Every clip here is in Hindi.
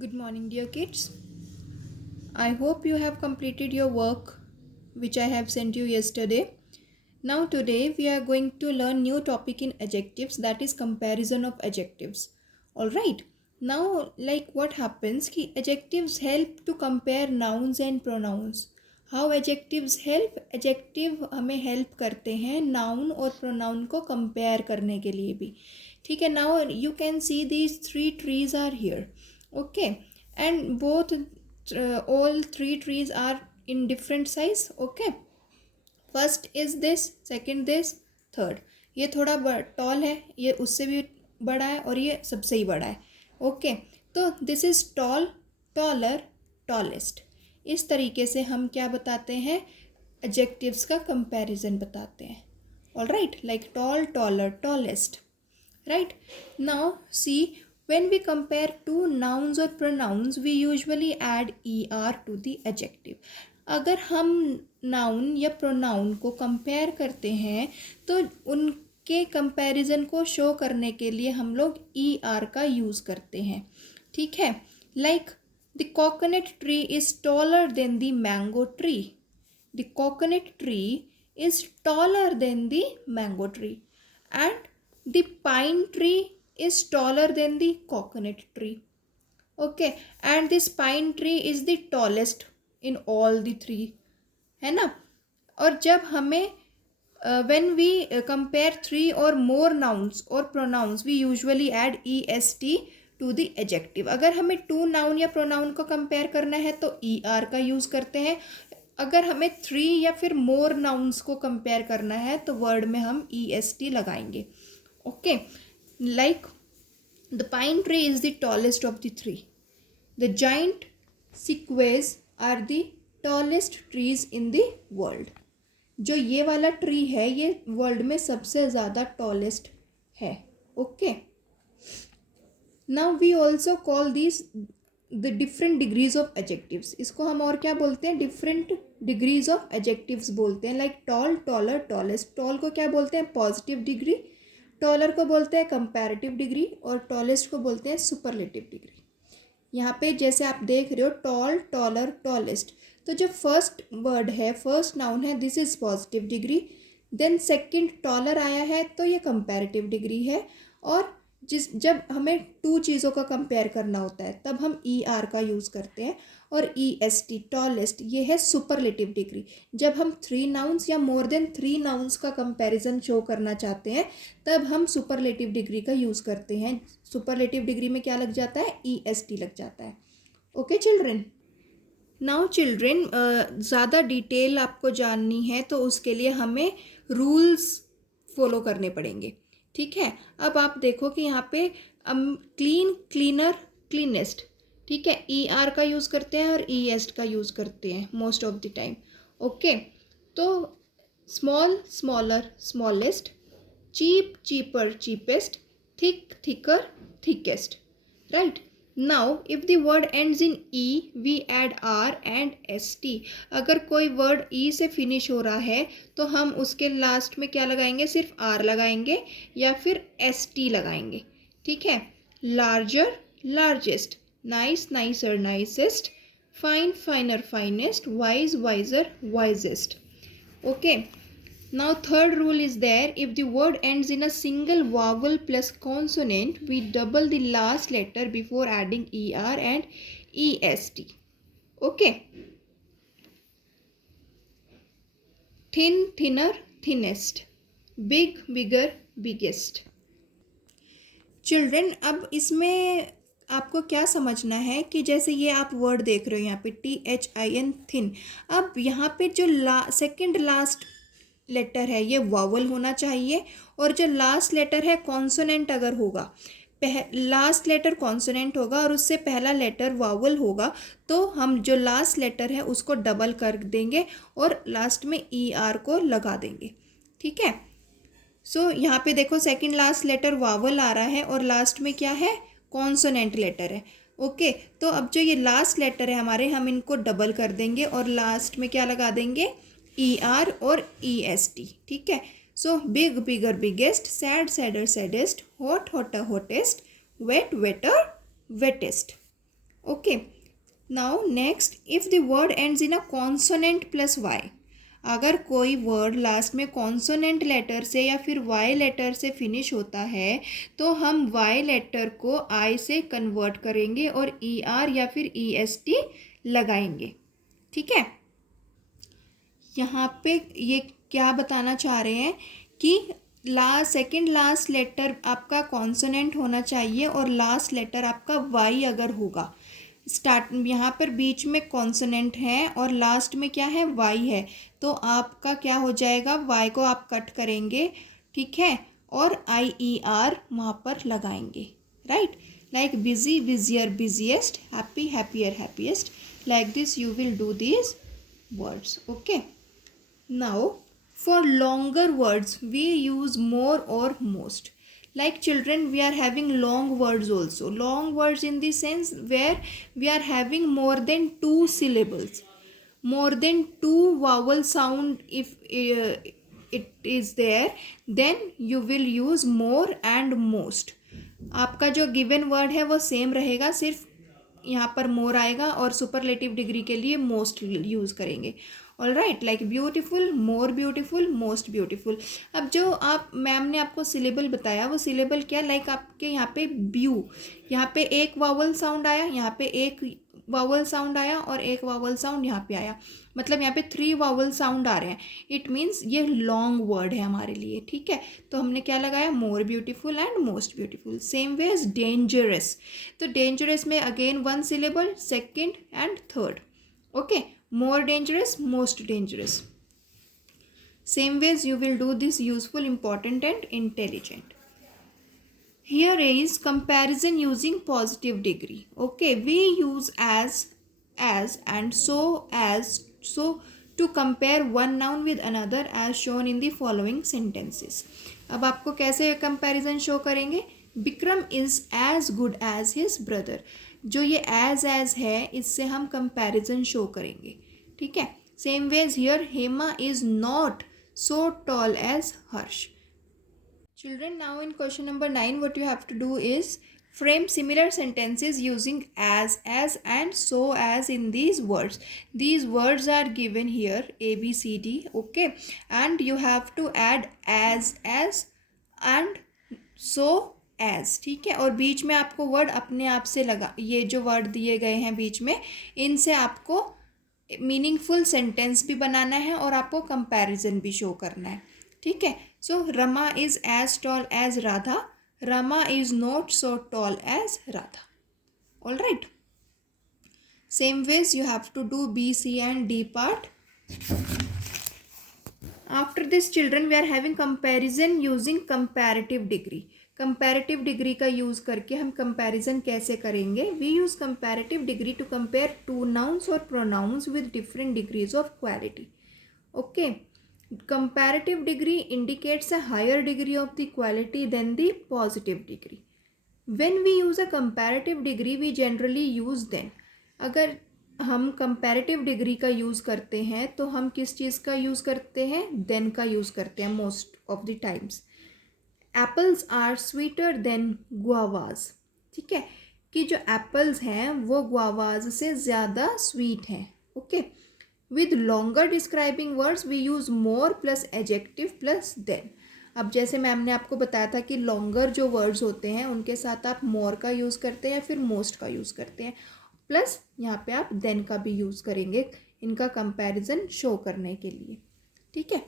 Good morning, dear kids. I hope you have completed your work which I have sent you yesterday. Now today we are going to learn new topic in adjectives, that is comparison of adjectives. All right. Now like what happens कि adjectives help to compare nouns and pronouns. How adjectives help? Adjective हमें help करते हैं noun और pronoun को compare करने के लिए भी. ठीक है. Now you can see these three trees are here. Okay, and both all three trees are in different size. Okay, first is this, second this, third. ये थोड़ा टॉल है, ये उससे भी बड़ा है और ये सबसे ही बड़ा है. ओके, तो this is tall, taller, tallest. इस तरीके से हम क्या बताते हैं, एडजेक्टिव्स का कंपैरिजन बताते हैं. All right, like tall, taller, tallest. Right. Now see, when we compare two nouns or pronouns we usually add er to the adjective. अगर हम नाउन या प्रोनाउन को कंपेयर करते हैं तो उनके कंपैरिजन को शो करने के लिए हम लोग ई आर का यूज़ करते हैं. ठीक है. Like the coconut tree is taller than the mango tree. The coconut tree is taller than the mango tree and the pine tree is taller than the coconut tree. Okay, and this pine tree is the tallest in all the three. है ना. और जब हमें when we compare three or more nouns or pronouns we usually add est to the adjective. अगर हमें two noun या pronoun को compare करना है तो er का यूज़ करते हैं. अगर हमें थ्री या फिर मोर नाउन्स को कंपेयर करना है तो वर्ड में हम est लगाएंगे. Okay. Like the pine tree is the tallest of the three. The giant sequoias are the tallest trees in the world. जो ये वाला ट्री है ये वर्ल्ड में सबसे ज़्यादा टॉलेस्ट है. Okay. Now we also call this the different degrees of adjectives. इसको हम और क्या बोलते हैं, डिफरेंट डिग्रीज ऑफ एडजेक्टिव्स बोलते हैं. Like tall, taller, tallest. Tall को क्या बोलते हैं, पॉजिटिव डिग्री. टॉलर को बोलते हैं कंपैरेटिव डिग्री और टॉलेस्ट को बोलते हैं सुपरलेटिव डिग्री. यहाँ पे जैसे आप देख रहे हो टॉल, टॉलर, टॉलेस्ट, तो जो फर्स्ट वर्ड है, फर्स्ट नाउन है, this is positive degree. Then second taller आया है तो ये कंपैरेटिव डिग्री है. और जब हमें टू चीज़ों का कंपेयर करना होता है तब हम ई आर का यूज़ करते हैं. और ई एस टी, टॉलेस्ट, ये है सुपरलेटिव डिग्री. जब हम थ्री नाउन्स या मोर देन थ्री नाउन्स का कंपैरिजन शो करना चाहते हैं तब हम सुपरलेटिव डिग्री का यूज़ करते हैं. सुपरलेटिव डिग्री में क्या लग जाता है, ई एस टी लग जाता है. Okay children. नाउ चिल्ड्रेन, ज़्यादा डिटेल आपको जाननी है तो उसके लिए हमें रूल्स फॉलो करने पड़ेंगे. ठीक है. अब आप देखो कि यहाँ पे क्लीन, क्लीनर, क्लीनेस्ट. ठीक है. ई आर का यूज़ करते हैं और ई एस्ट का यूज़ करते हैं most of the time. Okay. तो small, smaller, smallest, cheap, cheaper, cheapest, thick, thicker, thickest. Right. Now if the word ends in e we add r and s t. अगर कोई वर्ड ई से फिनिश हो रहा है तो हम उसके लास्ट में क्या लगाएंगे, सिर्फ आर लगाएंगे या फिर एस टी लगाएंगे. ठीक है. Larger, largest, nice, nicer, nicest, fine, finer, finest, wise, wiser, wisest. Okay. Now third rule is there, if the word ends in a single vowel plus consonant we double the last letter before adding er and est. Okay. Thin, thinner, thinnest, big, bigger, biggest. Children, अब इसमें आपको क्या समझना है कि जैसे ये आप वर्ड देख रहे हो यहाँ पे THIN, थिन. अब यहाँ पे जो सेकेंड लास्ट लेटर है ये वावल होना चाहिए और जो लास्ट लेटर है कॉन्सोनेंट अगर होगा, लास्ट लेटर कॉन्सोनेंट होगा और उससे पहला लेटर वावल होगा तो हम जो लास्ट लेटर है उसको डबल कर देंगे और लास्ट में ई आर को लगा देंगे. ठीक है. सो यहाँ पे देखो सेकंड लास्ट लेटर वावल आ रहा है और लास्ट में क्या है, कॉन्सोनेंट लेटर है. ओके. तो अब जो ये लास्ट लेटर है हमारे, हम इनको डबल कर देंगे और लास्ट में क्या लगा देंगे, ई आर और ई एस टी. ठीक है. So big, bigger, biggest, sad, sadder, saddest, hot, hotter, hottest, wet, wetter, wettest. Okay. Now next, if the word ends in a consonant plus y, अगर कोई वर्ड लास्ट में कॉन्सोनेंट लेटर से या फिर वाई लेटर से फिनिश होता है तो हम वाई लेटर को आई से कन्वर्ट करेंगे और ई आर या फिर ई एस टी लगाएंगे. ठीक है. यहाँ पे ये क्या बताना चाह रहे हैं कि सेकंड लास्ट लेटर आपका कॉन्सोनेंट होना चाहिए और लास्ट लेटर आपका वाई अगर होगा. स्टार्ट यहाँ पर बीच में कॉन्सोनेंट है और लास्ट में क्या है, वाई है, तो आपका क्या हो जाएगा, वाई को आप कट करेंगे. ठीक है. और आई ई आर वहाँ पर लगाएंगे. Right. Like busy busier busiest, happy happier happiest. Like this you will do this words. Okay. Now, for longer words, we use more or most. Like children, we are having long words also. Long words in the sense where we are having more than 2 syllables. More than 2 vowel sound if it is there, then you will use more and most. आपका जो given word है वो same रहेगा, सिर्फ यहाँ पर मोर आएगा और सुपरलेटिव डिग्री के लिए मोस्ट यूज़ करेंगे. All right. Like beautiful, more beautiful, most beautiful. अब जो आप मैम ने आपको सिलेबल बताया वो सिलेबल क्या, लाइक आपके यहाँ पे ब्यू, यहाँ पे एक वावल साउंड आया, यहाँ पे एक वावल साउंड आया और एक वावल साउंड यहाँ पे आया, मतलब यहाँ पे 3 वावल साउंड आ रहे हैं. इट मीन्स ये लॉन्ग वर्ड है हमारे लिए. ठीक है. तो हमने क्या लगाया, more beautiful and most beautiful. Same way as dangerous. तो डेंजरस में again 1 syllable, second and third. Okay. More dangerous, most dangerous. Same ways you will do this useful, important and intelligent. Here is comparison using positive degree. Okay, we use as and so as so to compare one noun with another as shown in the following sentences. अब आपको कैसे कंपैरिजन शो करेंगे, Vikram is as good as his brother. जो ये एज है इससे हम कंपैरिजन शो करेंगे. ठीक है. Same ways here, Hema is not so tall as Harsh. Children, now in question number 9 what you have to do is frame similar sentences using as and so as in these words. These words are given here A B C D. Okay, and you have to add as and so as. ठीक है. और बीच में आपको वर्ड अपने आप से लगा, ये जो वर्ड दिए गए हैं बीच में, इनसे आपको मीनिंगफुल सेंटेंस भी बनाना है और आपको कंपैरिजन भी शो करना है. ठीक है. So Rama is as tall as Radha, Rama is not so tall as Radha. All right. Same ways you have to do b c and d part. After this children we are having comparison using comparative degree. Comparative degree का यूज़ करके हम कंपैरिजन कैसे करेंगे. We use comparative degree to compare 2 nouns और pronouns with different degrees of quality. Okay. Comparative degree indicates a higher degree of the quality than the positive degree. When we use a comparative degree we generally use than. अगर हम कंपैरेटिव डिग्री का यूज़ करते हैं तो हम किस चीज़ का यूज़ करते हैं, देन का यूज़ करते हैं most of the times. Apples are sweeter than guavas. ठीक है. कि जो एप्पल्स हैं वो गुआवाज से ज़्यादा स्वीट हैं. Okay. With longer describing words we use more plus adjective plus than. अब जैसे मैम ने आपको बताया था कि लॉन्गर जो वर्ड्स होते हैं उनके साथ आप मोर का यूज़ करते हैं या फिर मोस्ट का यूज़ करते हैं, प्लस यहाँ पे आप देन का भी यूज़ करेंगे इनका कंपैरिजन शो करने के लिए. ठीक है.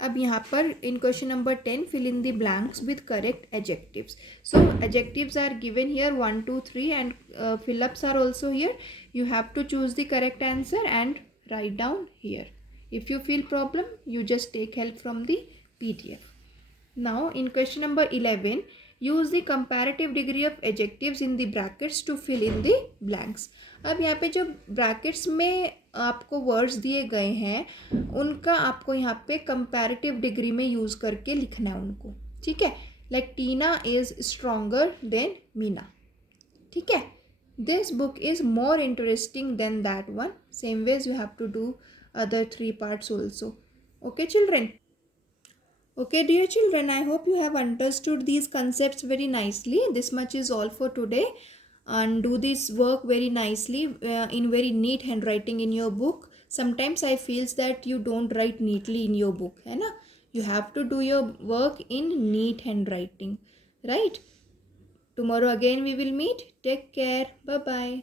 अब यहाँ पर इन question number 10 fill in the blanks with correct adjectives. So adjectives are given here 1 2 3 and fill-ups are also here. You have to choose the correct answer and write down here. If you feel problem, you just take help from the PDF. Now in question number 11, use the comparative degree of adjectives in the brackets to fill in the blanks. अब यहाँ पे जो ब्रैकेट्स में आपको वर्ड्स दिए गए हैं उनका आपको यहाँ पे कंपैरेटिव डिग्री में यूज़ करके लिखना है उनको. ठीक है. Like Tina is stronger than Meena. ठीक है. This book is more interesting than that one. Same ways you have to do other 3 parts also. Okay children. Okay dear children, I hope you have understood these concepts very nicely. This much is all for today. and do this work very nicely in very neat handwriting in your book. Sometimes I feels that you don't write neatly in your book, है ना? You have to do your work in neat handwriting, right? Tomorrow again we will meet. Take care. Bye bye.